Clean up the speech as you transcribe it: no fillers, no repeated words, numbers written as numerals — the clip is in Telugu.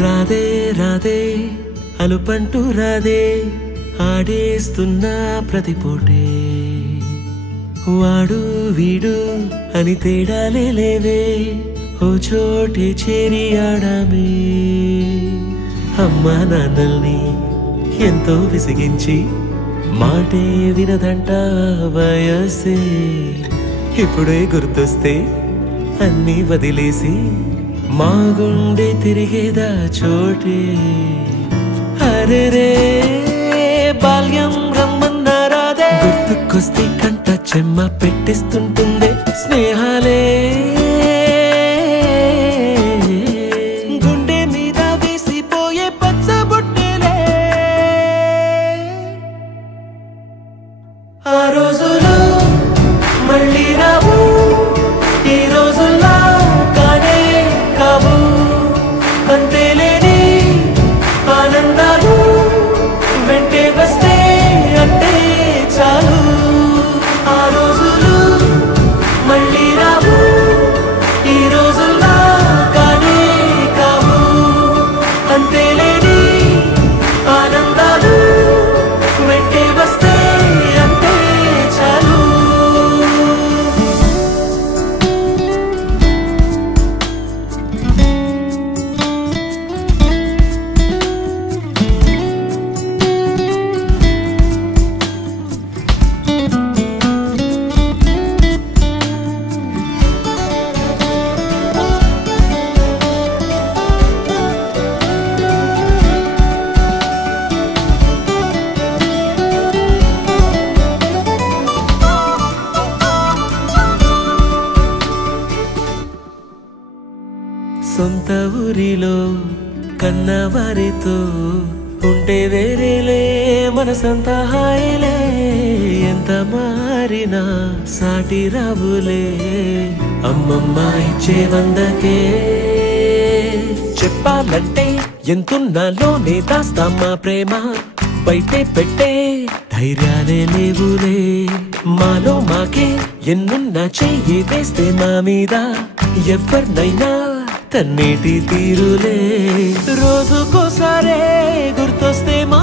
రాధే రాధే అలుపంటూ రాధే ఆడేస్తున్నా ప్రతిపోటే వాడు వీడు అని తేడాలే లేవే ఓ చోటే చేరి ఆడామే అమ్మా నాన్నల్ని ఎంతో విసిగించి మాటే వినదంట వయసే ఇప్పుడే గుర్తొస్తే అన్నీ వదిలేసి మా గుండె తిరిగేదా చోటే అరే రే బాల్యం రమ్మన్నారాదే గుర్తుకొస్తే కంట చెమ్మ పెట్టిస్తుంటుందే స్నేహాలే గుండె మీద వేసిపోయే పచ్చబొట్టెలే ఆ రోజులు మళ్ళీ రావు ఈ రోజుల్లా కానే కావు అంతేలేని ఆనందాలు వెంటే వస్తే అంటే చాలు ఆ రోజులు మళ్ళీ రావు ఈ రోజుల్లా కానే కావు అంతేలేని ఆనందాలు వెంటే వస్తే అంటే చాలు సొంత ఊరిలో కన్నవారితో ఉంటే వేరేలే మనసంతా హాయిలే ఎంత మారినా సాటి రావులే అమ్మమ్మ ఇచ్చే వందకే చెప్పాలంటే ఎంతున్నాలోనే దాస్తామా ప్రేమ బయటే పెట్టే ధైర్యాలే లేవులే మాలో మాకే ఎన్నున్నా చెయ్యి వేస్తే మా మీద ఎవరినైనా తన్నేటి తీరులే రోజుకోసారే గుర్తొస్తే మా